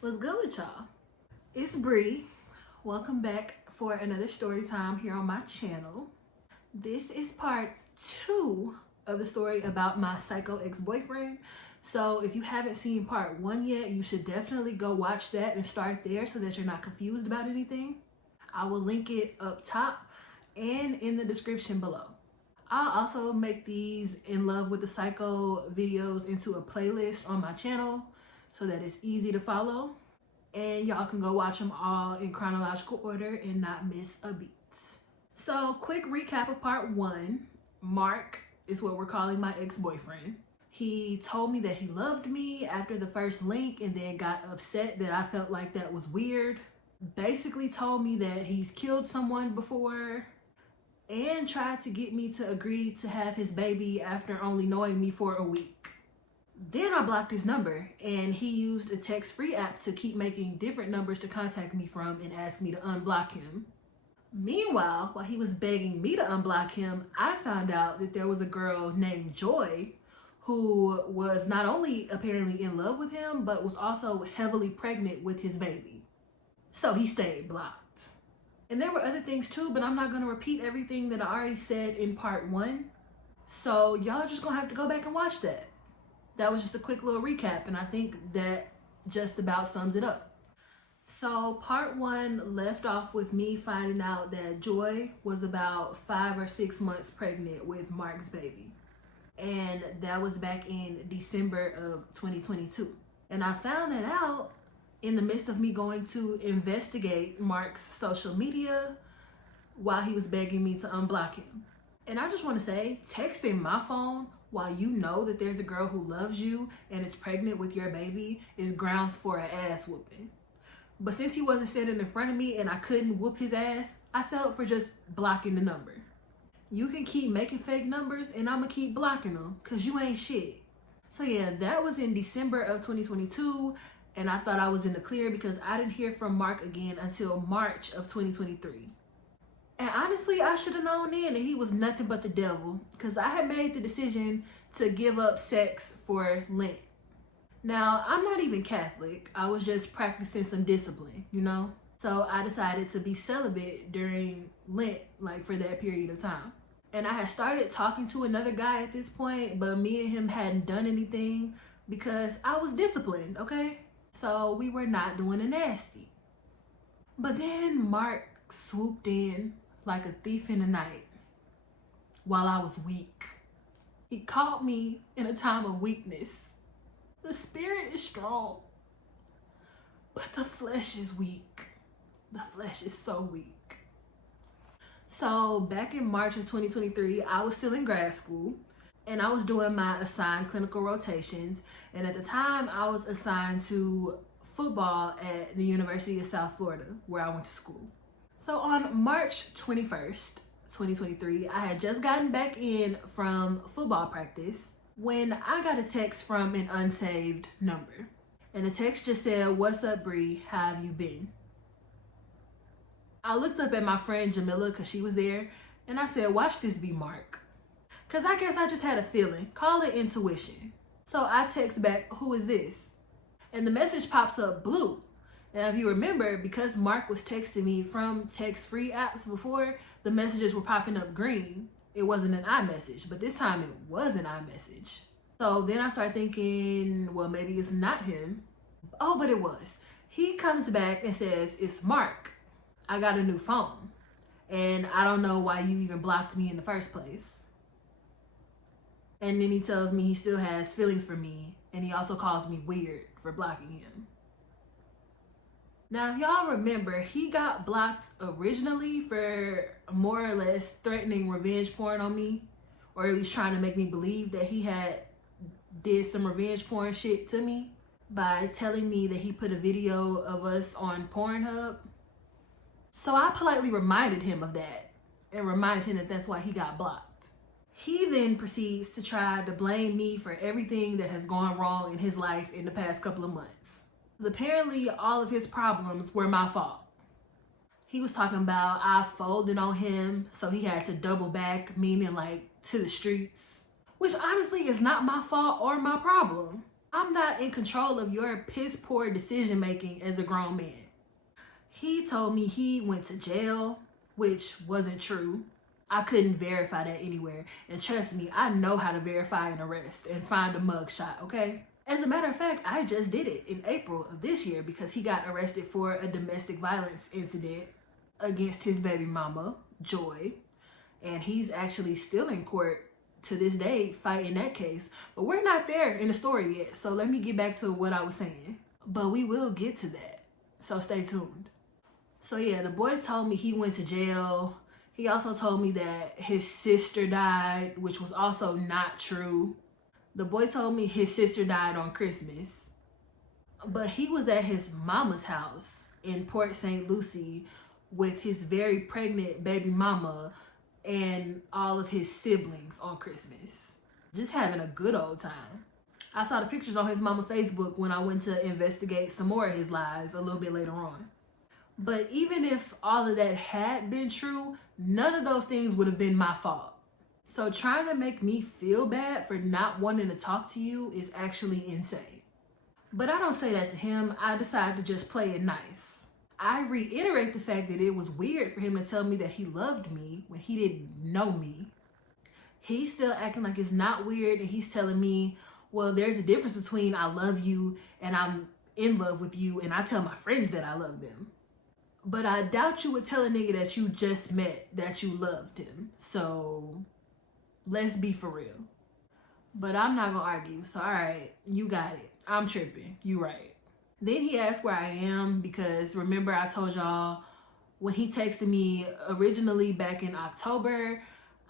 What's good with y'all? It's Bree. Welcome back for another story time here on my channel. This is part 2 of the story about my psycho ex-boyfriend. So if you haven't seen part 1 yet, you should definitely go watch that and start there so that you're not confused about anything. I will link it up top and in the description below. I'll also make these In Love with the Psycho videos into a playlist on my channel so that it's easy to follow. And y'all can go watch them all in chronological order and not miss a beat. So quick recap of part 1. Mark is what we're calling my ex-boyfriend. He told me that he loved me after the first link and then got upset that I felt like that was weird. Basically told me that he's killed someone before and tried to get me to agree to have his baby after only knowing me for a week. Then I blocked his number and he used a text-free app to keep making different numbers to contact me from and ask me to unblock him. Meanwhile, while he was begging me to unblock him, I found out that there was a girl named Joy who was not only apparently in love with him, but was also heavily pregnant with his baby. So he stayed blocked. And there were other things too, but I'm not going to repeat everything that I already said in part 1. So y'all just going to have to go back and watch that. That was just a quick little recap, and I think that just about sums it up. So part 1 left off with me finding out that Joy was about 5 or 6 months pregnant with Mark's baby. And that was back in December of 2022. And I found that out in the midst of me going to investigate Mark's social media while he was begging me to unblock him. And I just want to say, texting my phone while you know that there's a girl who loves you and is pregnant with your baby is grounds for an ass whooping. But since he wasn't standing in front of me and I couldn't whoop his ass, I settled for just blocking the number. You can keep making fake numbers and I'm gonna keep blocking them because you ain't shit. So yeah, that was in December of 2022 and I thought I was in the clear because I didn't hear from Mark again until March of 2023. And honestly, I should have known then that he was nothing but the devil because I had made the decision to give up sex for Lent. Now, I'm not even Catholic. I was just practicing some discipline, you know? So I decided to be celibate during Lent, like for that period of time. And I had started talking to another guy at this point, but me and him hadn't done anything because I was disciplined, okay? So we were not doing the nasty. But then Mark swooped in like a thief in the night while I was weak. He caught me in a time of weakness. The spirit is strong, but the flesh is weak. The flesh is so weak. So back in March of 2023, I was still in grad school and I was doing my assigned clinical rotations. And at the time I was assigned to football at the University of South Florida where I went to school. So on March 21st, 2023, I had just gotten back in from football practice when I got a text from an unsaved number. And the text just said, "What's up, Bree? How have you been?" I looked up at my friend Jamila because she was there and I said, "Watch this be Mark." Because I guess I just had a feeling. Call it intuition. So I text back, "Who is this?" And the message pops up blue. Now, if you remember, because Mark was texting me from text-free apps before, the messages were popping up green. It wasn't an iMessage, but this time it was an iMessage. So then I started thinking, well, maybe it's not him. Oh, but it was. He comes back and says, "It's Mark. I got a new phone. And I don't know why you even blocked me in the first place." And then he tells me he still has feelings for me. And he also calls me weird for blocking him. Now, if y'all remember, he got blocked originally for more or less threatening revenge porn on me, or at least trying to make me believe that he had did some revenge porn shit to me by telling me that he put a video of us on Pornhub. So I politely reminded him of that and reminded him that that's why he got blocked. He then proceeds to try to blame me for everything that has gone wrong in his life in the past couple of months. Apparently all of his problems were my fault. He was talking about I folded on him, so he had to double back, meaning like to the streets. Which honestly is not my fault or my problem. I'm not in control of your piss poor decision making as a grown man. He told me he went to jail, which wasn't true. I couldn't verify that anywhere. And trust me, I know how to verify an arrest and find a mugshot, okay? As a matter of fact, I just did it in April of this year because he got arrested for a domestic violence incident against his baby mama, Joy. And he's actually still in court to this day fighting that case. But we're not there in the story yet. So let me get back to what I was saying. But we will get to that. So stay tuned. So yeah, the boy told me he went to jail. He also told me that his sister died, which was also not true. The boy told me his sister died on Christmas. But he was at his mama's house in Port St. Lucie with his very pregnant baby mama and all of his siblings on Christmas. Just having a good old time. I saw the pictures on his mama Facebook when I went to investigate some more of his lies a little bit later on. But even if all of that had been true, none of those things would have been my fault. So trying to make me feel bad for not wanting to talk to you is actually insane. But I don't say that to him. I decide to just play it nice. I reiterate the fact that it was weird for him to tell me that he loved me when he didn't know me. He's still acting like it's not weird, and he's telling me, well, there's a difference between I love you and I'm in love with you and I tell my friends that I love them. But I doubt you would tell a nigga that you just met that you loved him. So let's be for real. But I'm not gonna argue. So all right, you got it. I'm tripping. You right. Then he asked where I am because remember I told y'all when he texted me originally back in October,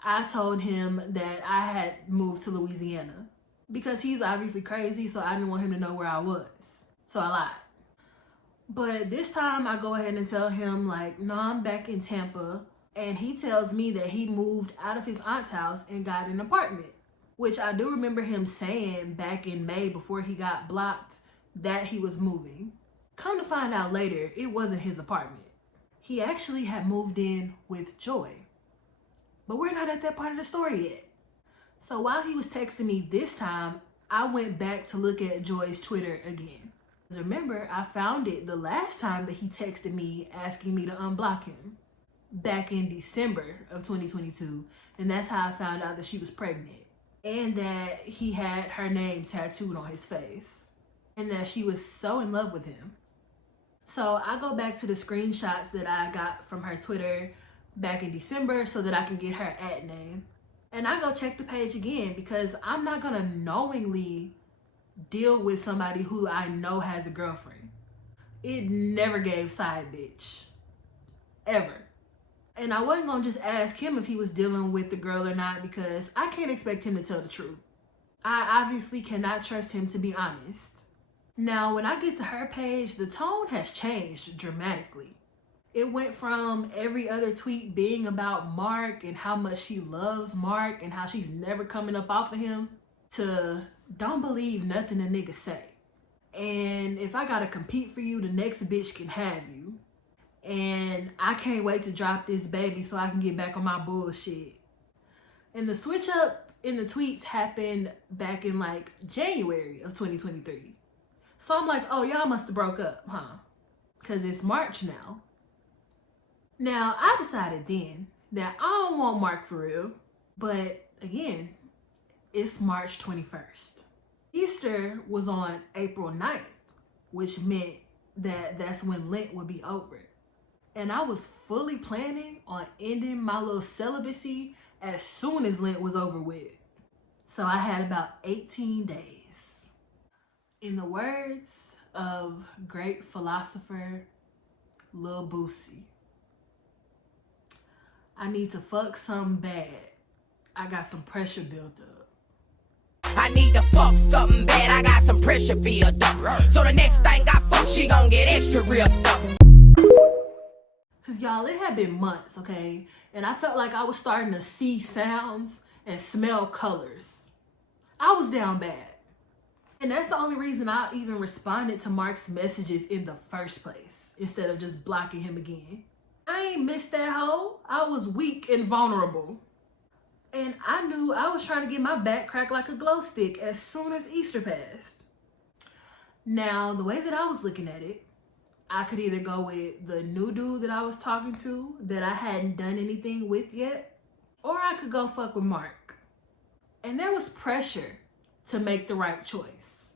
I told him that I had moved to Louisiana because he's obviously crazy, so I didn't want him to know where I was. So I lied. But this time I go ahead and tell him like, no, I'm back in Tampa. And he tells me that he moved out of his aunt's house and got an apartment, which I do remember him saying back in May before he got blocked that he was moving. Come to find out later, it wasn't his apartment. He actually had moved in with Joy. But we're not at that part of the story yet. So while he was texting me this time, I went back to look at Joy's Twitter again. Remember, I found it the last time that he texted me asking me to unblock him back in December of 2022. And that's how I found out that she was pregnant and that he had her name tattooed on his face and that she was so in love with him. So I go back to the screenshots that I got from her Twitter back in December so that I can get her @name. And I go check the page again because I'm not gonna knowingly deal with somebody who I know has a girlfriend. It never gave side bitch. Ever. And I wasn't gonna just ask him if he was dealing with the girl or not because I can't expect him to tell the truth. I obviously cannot trust him to be honest. Now, when I get to her page, the tone has changed dramatically. It went from every other tweet being about Mark and how much she loves Mark and how she's never coming up off of him to don't believe nothing a nigga say. And if I gotta compete for you, the next bitch can have you. And I can't wait to drop this baby so I can get back on my bullshit. And the switch up in the tweets happened back in like January of 2023. So I'm like, oh, y'all must have broke up, huh? Because it's March now. Now, I decided then that I don't want Mark for real. But again, it's March 21st. Easter was on April 9th, which meant that that's when Lent would be over. And I was fully planning on ending my little celibacy as soon as Lent was over with. So I had about 18 days. In the words of great philosopher Lil Boosie, I need to fuck something bad. I got some pressure built up. I need to fuck something bad, I got some pressure built up. So the next thing I fuck, she gon' get extra ripped up. Cause y'all, it had been months, okay? And I felt like I was starting to see sounds and smell colors. I was down bad. And that's the only reason I even responded to Mark's messages in the first place, instead of just blocking him again. I ain't missed that hoe. I was weak and vulnerable. And I knew I was trying to get my back cracked like a glow stick as soon as Easter passed. Now, the way that I was looking at it, I could either go with the new dude that I was talking to that I hadn't done anything with yet, or I could go fuck with Mark. And there was pressure to make the right choice.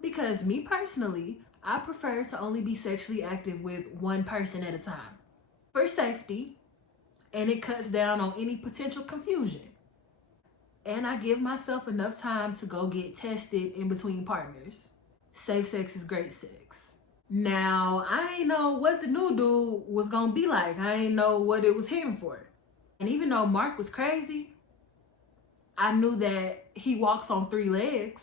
Because me personally, I prefer to only be sexually active with one person at a time. For safety, and it cuts down on any potential confusion. And I give myself enough time to go get tested in between partners. Safe sex is great sex. Now, I ain't know what the new dude was gonna be like. I ain't know what it was hitting for. And even though Mark was crazy, I knew that he walks on 3 legs.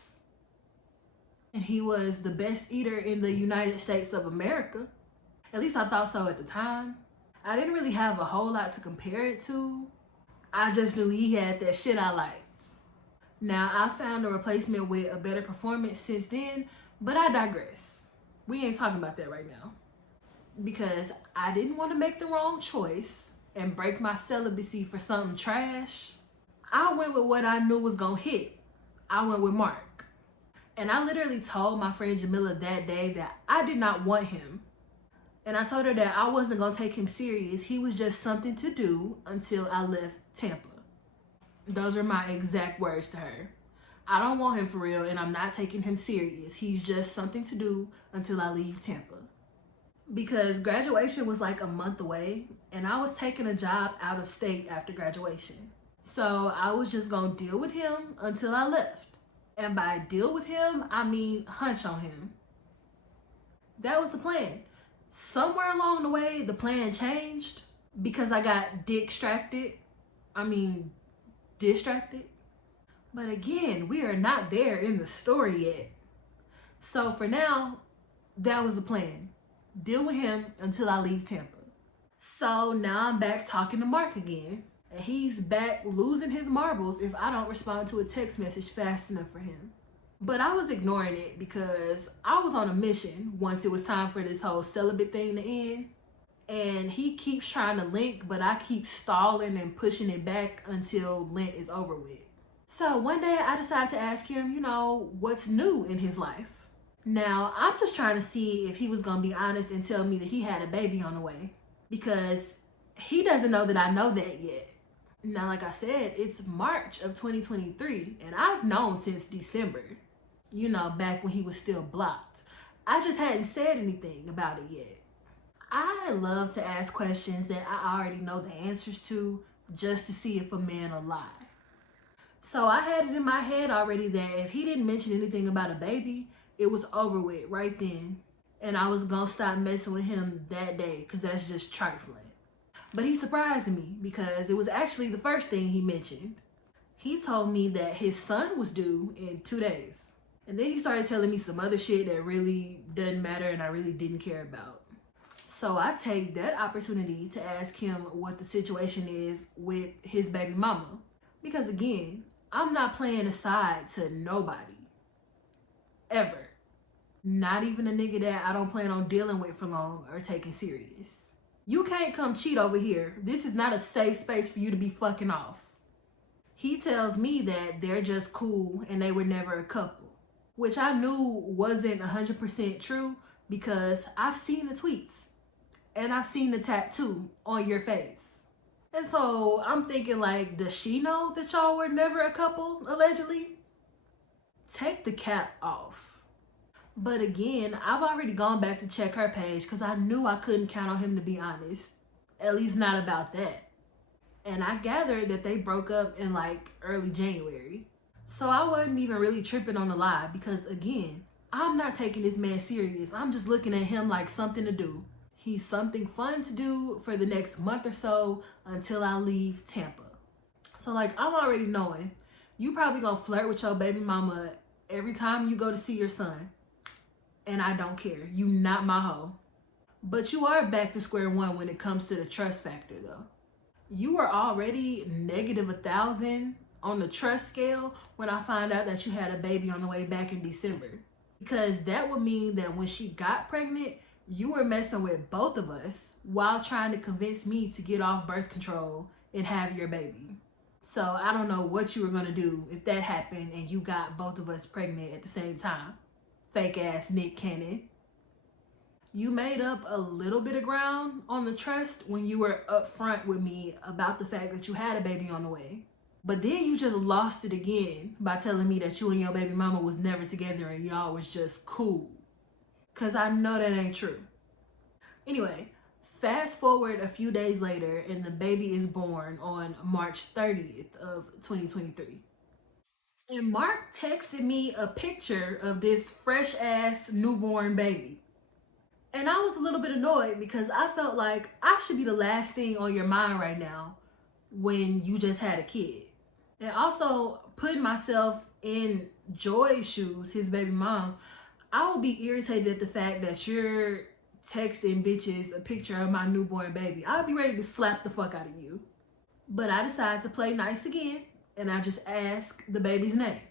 And he was the best eater in the United States of America. At least I thought so at the time. I didn't really have a whole lot to compare it to. I just knew he had that shit I liked. Now, I found a replacement with a better performance since then, but I digress. We ain't talking about that right now. Because I didn't want to make the wrong choice and break my celibacy for something trash. I went with what I knew was gonna hit. I went with Mark. And I literally told my friend Jamila that day that I did not want him. And I told her that I wasn't gonna take him serious. He was just something to do until I left Tampa. Those are my exact words to her. I don't want him for real, and I'm not taking him serious. He's just something to do until I leave Tampa. Because graduation was like a month away, and I was taking a job out of state after graduation. So I was just gonna deal with him until I left. And by deal with him, I mean hunch on him. That was the plan. Somewhere along the way, the plan changed because I got distracted. But again, we are not there in the story yet. So for now, that was the plan. Deal with him until I leave Tampa. So now I'm back talking to Mark again. And he's back losing his marbles if I don't respond to a text message fast enough for him. But I was ignoring it because I was on a mission once it was time for this whole celibate thing to end. And he keeps trying to link, but I keep stalling and pushing it back until Lent is over with. So one day I decided to ask him, what's new in his life. Now, I'm just trying to see if he was going to be honest and tell me that he had a baby on the way. Because he doesn't know that I know that yet. Now, like I said, it's March of 2023, and I've known since December, back when he was still blocked. I just hadn't said anything about it yet. I love to ask questions that I already know the answers to just to see if a man will lie. So I had it in my head already that if he didn't mention anything about a baby, it was over with right then. And I was going to stop messing with him that day because that's just trifling. But he surprised me because it was actually the first thing he mentioned. He told me that his son was due in 2 days. And then he started telling me some other shit that really doesn't matter and I really didn't care about. So I take that opportunity to ask him what the situation is with his baby mama. Because again, I'm not playing aside to nobody. Ever. Not even a nigga that I don't plan on dealing with for long or taking serious. You can't come cheat over here. This is not a safe space for you to be fucking off. He tells me that they're just cool and they were never a couple. Which I knew wasn't 100% true because I've seen the tweets. And I've seen the tattoo on your face. And so I'm thinking like, does she know that y'all were never a couple, allegedly? Take the cap off. But again, I've already gone back to check her page because I knew I couldn't count on him to be honest. At least not about that. And I gathered that they broke up in like early January. So I wasn't even really tripping on the lie because again, I'm not taking this man serious. I'm just looking at him like something to do. He's something fun to do for the next month or so until I leave Tampa. So like, I'm already knowing you probably gonna flirt with your baby mama every time you go to see your son. And I don't care. You not my hoe. But you are back to square one when it comes to the trust factor though. You were already negative 1,000 on the trust scale when I found out that you had a baby on the way back in December. Because that would mean that when she got pregnant, you were messing with both of us while trying to convince me to get off birth control and have your baby. So I don't know what you were going to do if that happened and you got both of us pregnant at the same time. fake ass Nick Cannon. You made up a little bit of ground on the trust when you were upfront with me about the fact that you had a baby on the way. But then you just lost it again by telling me that you and your baby mama was never together and y'all was just cool. Cause I know that ain't true. Anyway, fast forward a few days later and the baby is born on March 30th of 2023. And Mark texted me a picture of this fresh ass newborn baby. And I was a little bit annoyed because I felt like I should be the last thing on your mind right now when you just had a kid. And also putting myself in Joy's shoes, his baby mom, I would be irritated at the fact that you're texting bitches a picture of my newborn baby. I'd be ready to slap the fuck out of you. But I decided to play nice again and I just ask the baby's name.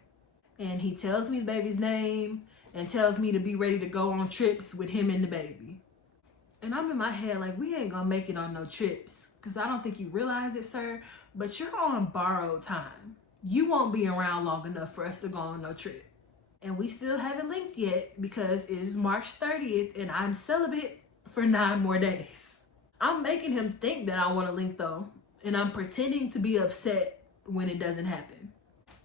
And he tells me the baby's name and tells me to be ready to go on trips with him and the baby. And I'm in my head like, we ain't gonna make it on no trips. Cause I don't think you realize it, sir, but you're on borrowed time. You won't be around long enough for us to go on no trip. And we still haven't linked yet because it is March 30th and I'm celibate for 9 more days. I'm making him think that I wanna link though. And I'm pretending to be upset when it doesn't happen.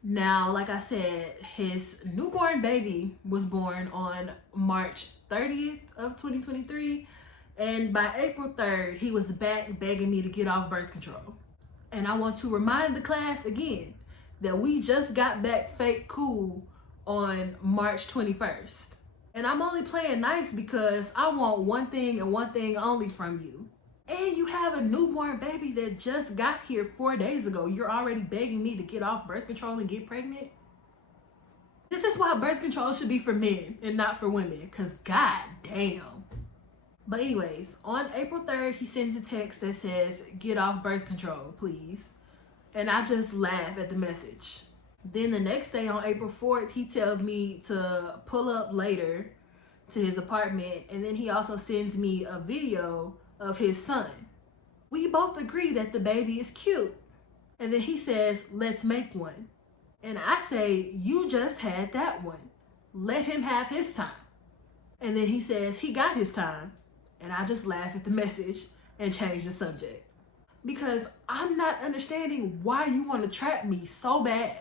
Now, like I said, his newborn baby was born on March 30th of 2023. And by April 3rd, he was back begging me to get off birth control. And I want to remind the class again that we just got back fake cool on March 21st. And I'm only playing nice because I want one thing and one thing only from you. And you have a newborn baby that just got here 4 days ago. You're already begging me to get off birth control and get pregnant? This is why birth control should be for men and not for women, because god damn. But anyways, on April 3rd, he sends a text that says, get off birth control, please. And I just laugh at the message. Then the next day on April 4th, he tells me to pull up later to his apartment. And then he also sends me a video of his son. We both agree that the baby is cute. And then he says, let's make one. And I say, you just had that one. Let him have his time. And then he says he got his time. And I just laugh at the message and change the subject. Because I'm not understanding why you want to trap me so bad.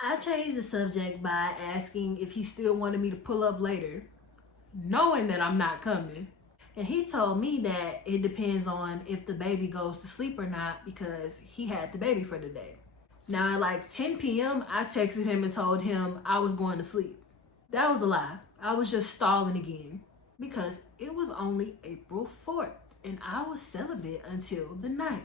I changed the subject by asking if he still wanted me to pull up later, knowing that I'm not coming. And he told me that it depends on if the baby goes to sleep or not because he had the baby for the day. Now at like 10 p.m., I texted him and told him I was going to sleep. That was a lie. I was just stalling again because it was only April 4th and I was celibate until the 9th.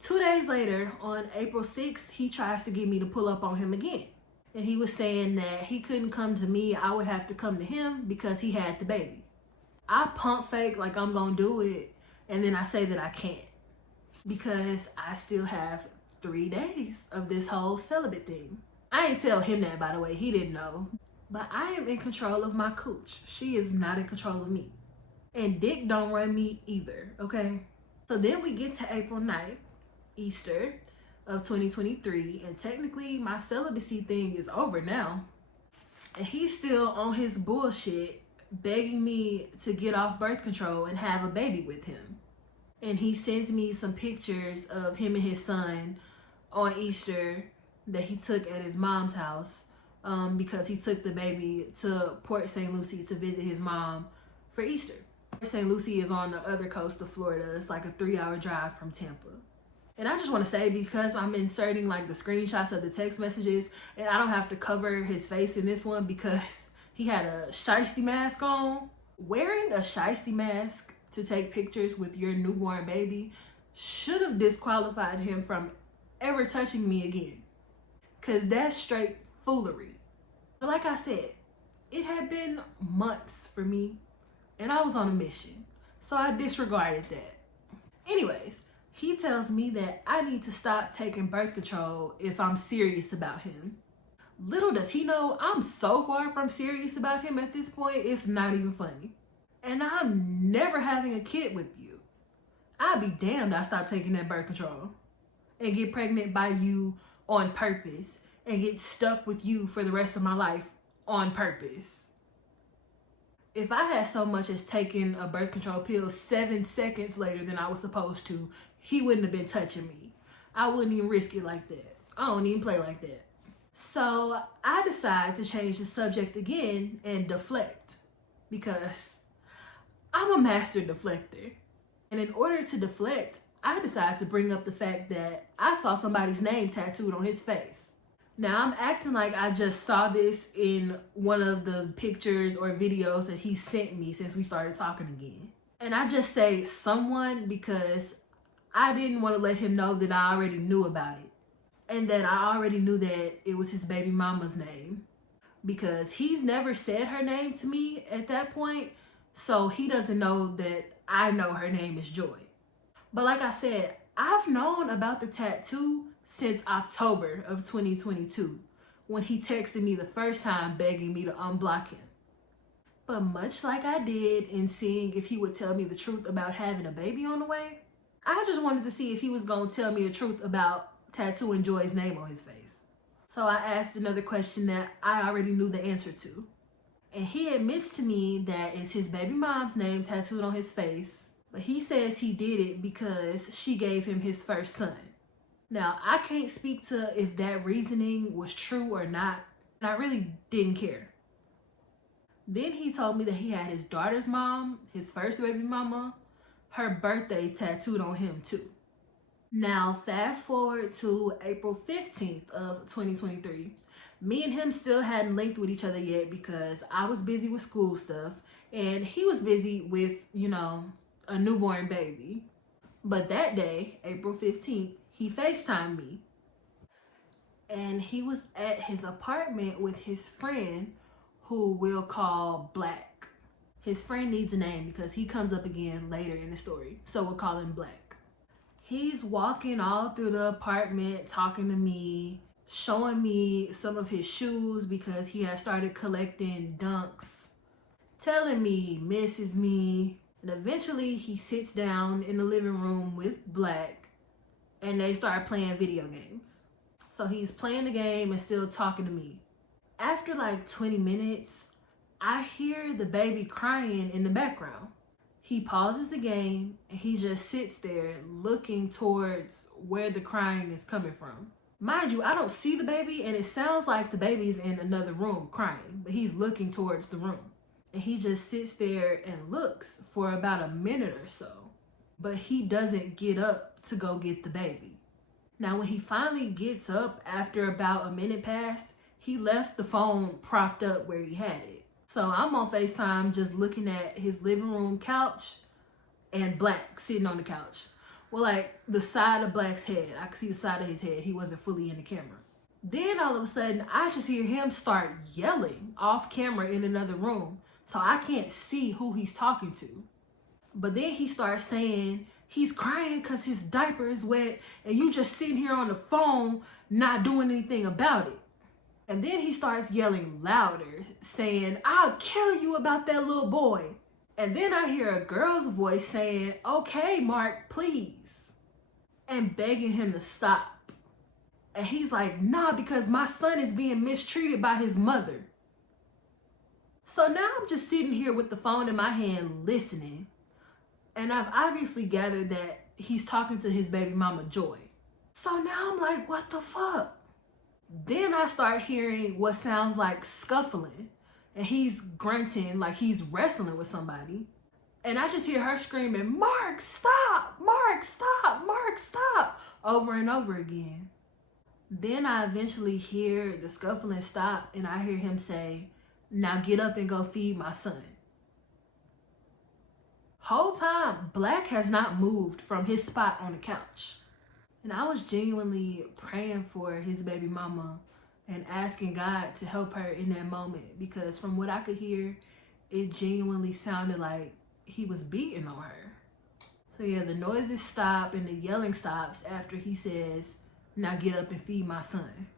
2 days later, on April 6th, he tries to get me to pull up on him again. And he was saying that he couldn't come to me, I would have to come to him because he had the baby. I pump fake like I'm gonna do it, and then I say that I can't because I still have 3 days of this whole celibate thing. I ain't tell him that, by the way, he didn't know. But I am in control of my cooch. She is not in control of me. And dick don't run me either, okay? So then we get to April 9th, Easter of 2023, and technically my celibacy thing is over now. And he's still on his bullshit begging me to get off birth control and have a baby with him. And he sends me some pictures of him and his son on Easter that he took at his mom's house because he took the baby to Port St. Lucie to visit his mom for Easter. Port St. Lucie is on the other coast of Florida. It's like a 3-hour drive from Tampa. And I just want to say, because I'm inserting like the screenshots of the text messages and I don't have to cover his face in this one because he had a shiesty mask on. Wearing a shiesty mask to take pictures with your newborn baby should have disqualified him from ever touching me again. Cause that's straight foolery. But like I said, it had been months for me and I was on a mission. So I disregarded that. Anyways, he tells me that I need to stop taking birth control if I'm serious about him. Little does he know I'm so far from serious about him at this point, it's not even funny. And I'm never having a kid with you. I'd be damned I stop taking that birth control and get pregnant by you on purpose and get stuck with you for the rest of my life on purpose. If I had so much as taken a birth control pill 7 seconds later than I was supposed to, he wouldn't have been touching me. I wouldn't even risk it like that. I don't even play like that. So I decided to change the subject again and deflect, because I'm a master deflector. And in order to deflect, I decided to bring up the fact that I saw somebody's name tattooed on his face. Now I'm acting like I just saw this in one of the pictures or videos that he sent me since we started talking again. And I just say someone because I didn't want to let him know that I already knew about it. And that I already knew that it was his baby mama's name. Because he's never said her name to me at that point. So he doesn't know that I know her name is Joy. But like I said, I've known about the tattoo since October of 2022, when he texted me the first time begging me to unblock him. But much like I did in seeing if he would tell me the truth about having a baby on the way, I just wanted to see if he was going to tell me the truth about tattooing Joy's name on his face. So I asked another question that I already knew the answer to. And he admits to me that it's his baby mom's name tattooed on his face, but he says he did it because she gave him his first son. Now, I can't speak to if that reasoning was true or not, and I really didn't care. Then he told me that he had his daughter's mom, his first baby mama, her birthday tattooed on him too. Now, fast forward to April 15th of 2023. Me and him still hadn't linked with each other yet because I was busy with school stuff and he was busy with, a newborn baby. But that day, April 15th, he FaceTimed me. And he was at his apartment with his friend, who we'll call Black. His friend needs a name because he comes up again later in the story, so we'll call him Black. He's walking all through the apartment, talking to me, showing me some of his shoes because he has started collecting Dunks, telling me he misses me, and eventually he sits down in the living room with Black and they start playing video games. So he's playing the game and still talking to me. After like 20 minutes, I hear the baby crying in the background. He pauses the game and he just sits there looking towards where the crying is coming from. Mind you, I don't see the baby and it sounds like the baby's in another room crying, but he's looking towards the room. And he just sits there and looks for about a minute or so, but he doesn't get up to go get the baby. Now, when he finally gets up after about a minute passed, he left the phone propped up where he had it. So I'm on FaceTime just looking at his living room couch and Black sitting on the couch. Well, like the side of Black's head. I could see the side of his head. He wasn't fully in the camera. Then all of a sudden, I just hear him start yelling off camera in another room. So I can't see who he's talking to. But then he starts saying he's crying because his diaper is wet and you just sitting here on the phone not doing anything about it. And then he starts yelling louder, saying, "I'll kill you about that little boy." And then I hear a girl's voice saying, "Okay, Mark, please," and begging him to stop. And he's like, "Nah, because my son is being mistreated by his mother." So now I'm just sitting here with the phone in my hand listening. And I've obviously gathered that he's talking to his baby mama, Joy. So now I'm like, what the fuck? Then I start hearing what sounds like scuffling. And he's grunting like he's wrestling with somebody. And I just hear her screaming, "Mark, stop! Mark, stop! Mark, stop!" over and over again. Then I eventually hear the scuffling stop and I hear him say, "Now get up and go feed my son." Whole time, Black has not moved from his spot on the couch. And I was genuinely praying for his baby mama and asking God to help her in that moment, because from what I could hear, it genuinely sounded like he was beating on her. So yeah, the noises stop and the yelling stops after he says, "Now get up and feed my son."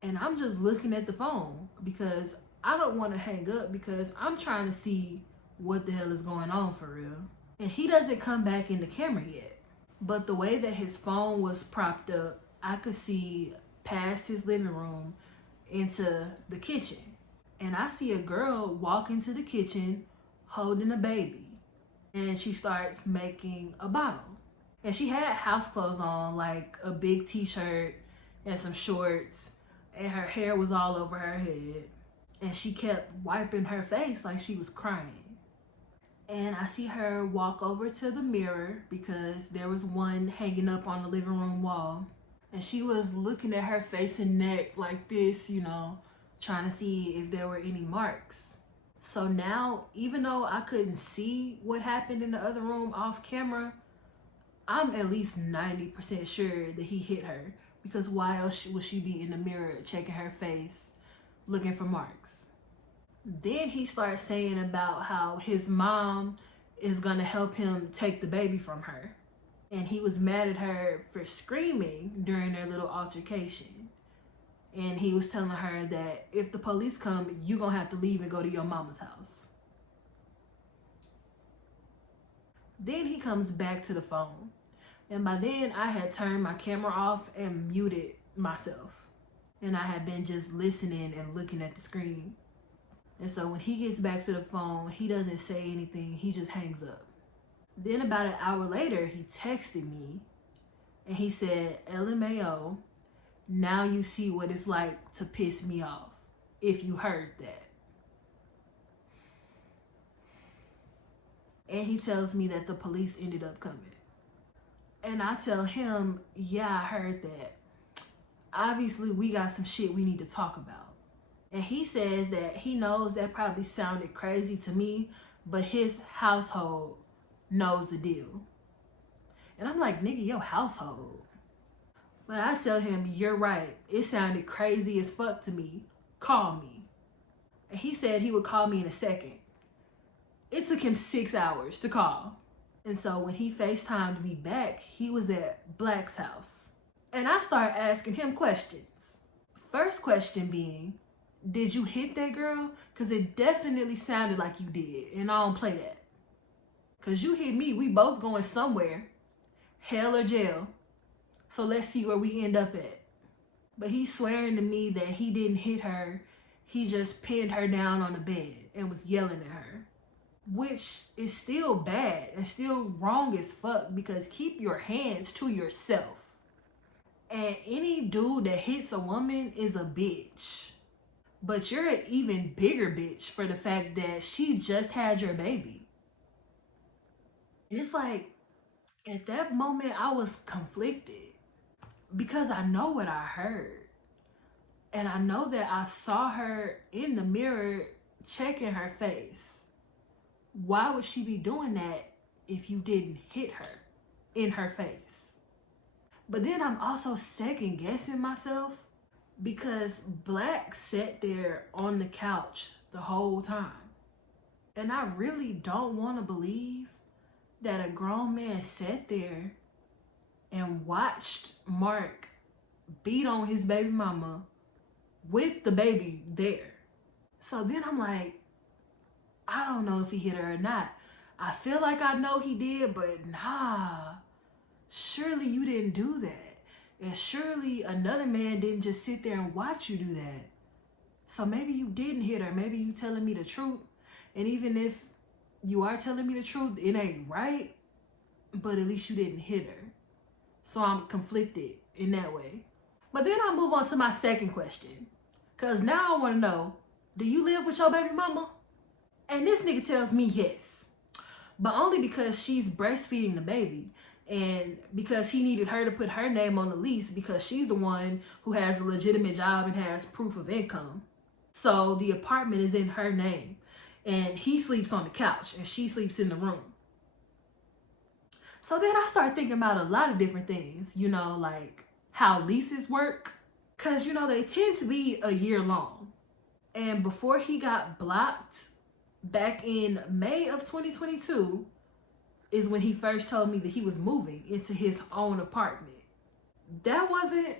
And I'm just looking at the phone because I don't want to hang up because I'm trying to see what the hell is going on for real. And he doesn't come back in the camera yet. But the way that his phone was propped up, I could see past his living room into the kitchen. And I see a girl walk into the kitchen holding a baby, and she starts making a bottle. And she had house clothes on, like a big t-shirt and some shorts, and her hair was all over her head. And she kept wiping her face like she was crying. And I see her walk over to the mirror because there was one hanging up on the living room wall. And she was looking at her face and neck like this, you know, trying to see if there were any marks. So now, even though I couldn't see what happened in the other room off camera, I'm at least 90% sure that he hit her, because why else would she be in the mirror checking her face, looking for marks? Then he starts saying about how his mom is gonna help him take the baby from her. And he was mad at her for screaming during their little altercation. And he was telling her that if the police come, you're gonna have to leave and go to your mama's house. Then he comes back to the phone. And by then I had turned my camera off and muted myself. And I had been just listening and looking at the screen. And so when he gets back to the phone, he doesn't say anything, he just hangs up. Then about an hour later, he texted me and he said, LMAO, now you see what it's like to piss me off, if you heard that. And he tells me that the police ended up coming. And I tell him, yeah, I heard that. Obviously, we got some shit we need to talk about. And he says that he knows that probably sounded crazy to me, but his household knows the deal. And I'm like, nigga, your household. But I tell him, you're right. It sounded crazy as fuck to me. Call me. And he said he would call me in a second. It took him 6 hours to call. And so when he FaceTimed me back, he was at Black's house. And I started asking him questions. First question being, did you hit that girl? Because it definitely sounded like you did. And I don't play that. Because you hit me, we both going somewhere. Hell or jail. So let's see where we end up at. But he's swearing to me that he didn't hit her. He just pinned her down on the bed and was yelling at her. Which is still bad and still wrong as fuck, because keep your hands to yourself. And any dude that hits a woman is a bitch. But you're an even bigger bitch for the fact that she just had your baby. And it's like, at that moment, I was conflicted. Because I know what I heard. And I know that I saw her in the mirror checking her face. Why would she be doing that if you didn't hit her in her face? But then I'm also second guessing myself, because Black sat there on the couch the whole time. And I really don't want to believe that a grown man sat there and watched Mark beat on his baby mama with the baby there. So then I'm like, I don't know if he hit her or not. I feel like I know he did, but nah, surely you didn't do that. And surely another man didn't just sit there and watch you do that. So maybe you didn't hit her. Maybe you telling me the truth. And even if you are telling me the truth, it ain't right, but at least you didn't hit her. So I'm conflicted in that way. But then I move on to my second question. Because now I want to know, do you live with your baby mama? And this nigga tells me yes. But only because she's breastfeeding the baby. And because he needed her to put her name on the lease, because she's the one who has a legitimate job and has proof of income. So the apartment is in her name. And he sleeps on the couch and she sleeps in the room. So then I start thinking about a lot of different things, you know, like how leases work. Because, you know, they tend to be a year long. And before he got blocked back in May of 2022 is when he first told me that he was moving into his own apartment. That wasn't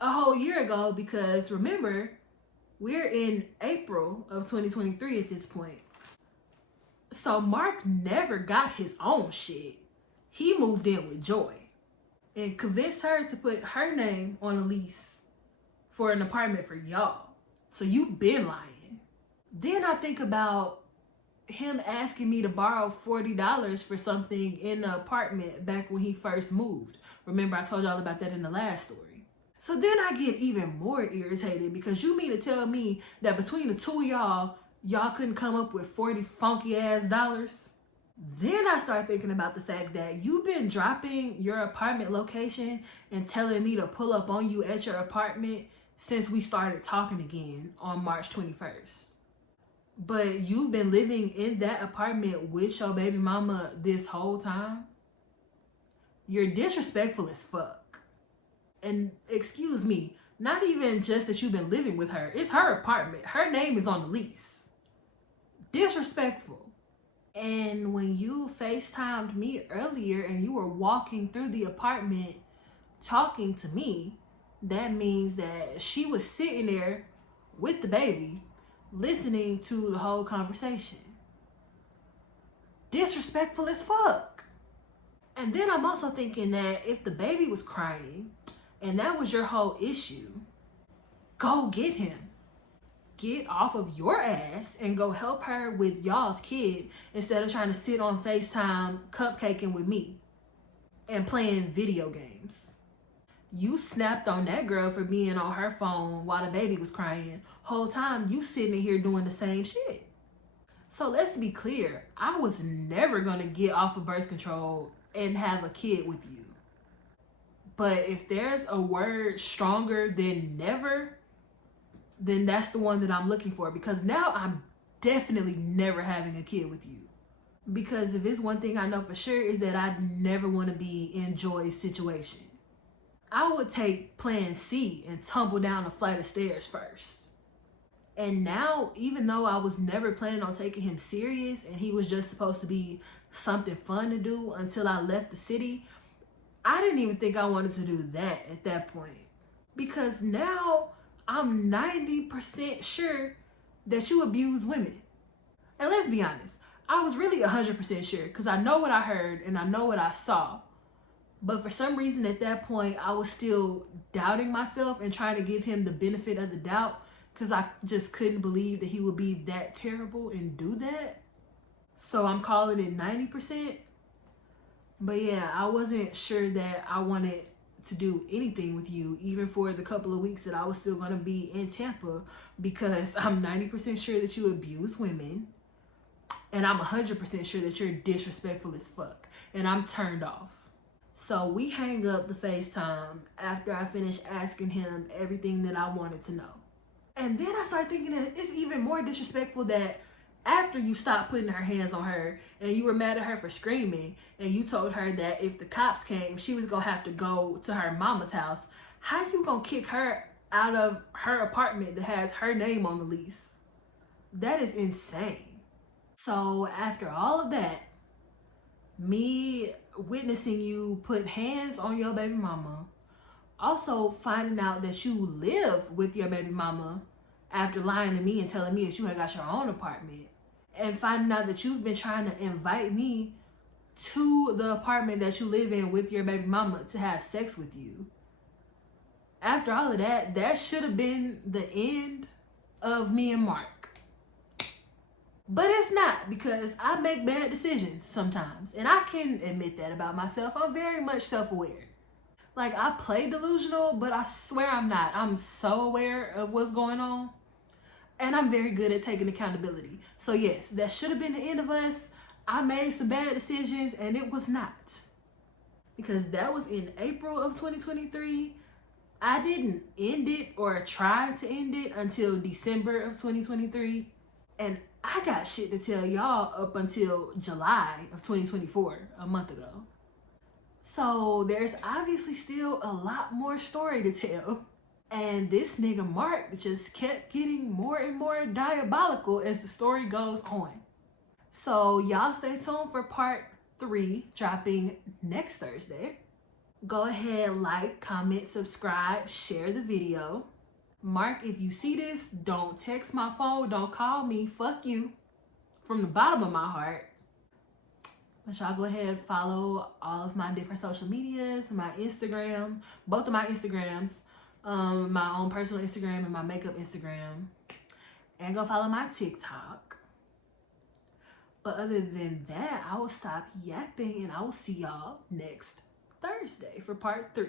a whole year ago, because remember, we're in April of 2023 at this point. So Mark never got his own shit. He moved in with Joy and convinced her to put her name on a lease for an apartment for y'all. So you been lying. Then I think about him asking me to borrow $40 for something in the apartment back when he first moved. Remember, I told y'all about that in the last story. So then I get even more irritated because you mean to tell me that between the two of y'all couldn't come up with 40 funky ass dollars? Then I start thinking about the fact that you've been dropping your apartment location and telling me to pull up on you at your apartment since we started talking again on March 21st. But you've been living in that apartment with your baby mama this whole time? You're disrespectful as fuck. And excuse me, not even just that you've been living with her. It's her apartment. Her name is on the lease. Disrespectful. And when you FaceTimed me earlier and you were walking through the apartment talking to me, that means that she was sitting there with the baby listening to the whole conversation. Disrespectful as fuck. And then I'm also thinking that if the baby was crying and that was your whole issue, go get him. Get off of your ass and go help her with y'all's kid instead of trying to sit on FaceTime cupcaking with me and playing video games. You snapped on that girl for being on her phone while the baby was crying. Whole time you sitting in here doing the same shit. So let's be clear. I was never going to get off of birth control and have a kid with you. But if there's a word stronger than never, then that's the one that I'm looking for, because now I'm definitely never having a kid with you. Because if it's one thing I know for sure is that I never want to be in Joy's situation. I would take plan C and tumble down a flight of stairs first. And now, even though I was never planning on taking him serious and he was just supposed to be something fun to do until I left the city, I didn't even think I wanted to do that at that point. Because now I'm 90% sure that you abuse women. And let's be honest, I was really 100% sure because I know what I heard and I know what I saw. But for some reason at that point, I was still doubting myself and trying to give him the benefit of the doubt because I just couldn't believe that he would be that terrible and do that. So I'm calling it 90%. But yeah, I wasn't sure that I wanted to do anything with you, even for the couple of weeks that I was still going to be in Tampa, because I'm 90% sure that you abuse women, and I'm 100% sure that you're disrespectful as fuck, and I'm turned off. So we hang up the FaceTime after I finish asking him everything that I wanted to know. And then I start thinking that it's even more disrespectful that after you stopped putting her hands on her and you were mad at her for screaming and you told her that if the cops came, she was going to have to go to her mama's house, how you going to kick her out of her apartment that has her name on the lease? That is insane. So after all of that, me witnessing you put hands on your baby mama, also finding out that you live with your baby mama after lying to me and telling me that you had got your own apartment, and finding out that you've been trying to invite me to the apartment that you live in with your baby mama to have sex with you. After all of that, that should have been the end of me and Mark. But it's not, because I make bad decisions sometimes, and I can admit that about myself. I'm very much self-aware. Like, I play delusional, but I swear I'm not. I'm so aware of what's going on. And I'm very good at taking accountability. So yes, that should have been the end of us. I made some bad decisions and it was not. Because that was in April of 2023. I didn't end it or try to end it until December of 2023. And I got shit to tell y'all up until July of 2024, a month ago. So there's obviously still a lot more story to tell. And this nigga Mark just kept getting more and more diabolical as the story goes on. So y'all stay tuned for part 3 dropping next Thursday. Go ahead, like, comment, subscribe, share the video. Mark, if you see this, don't text my phone, don't call me, fuck you, from the bottom of my heart. But y'all go ahead and follow all of my different social medias, my Instagram, both of my Instagrams, my own personal Instagram and my makeup Instagram, and go follow my TikTok. But other than that, I will stop yapping and I will see y'all next Thursday for part 3.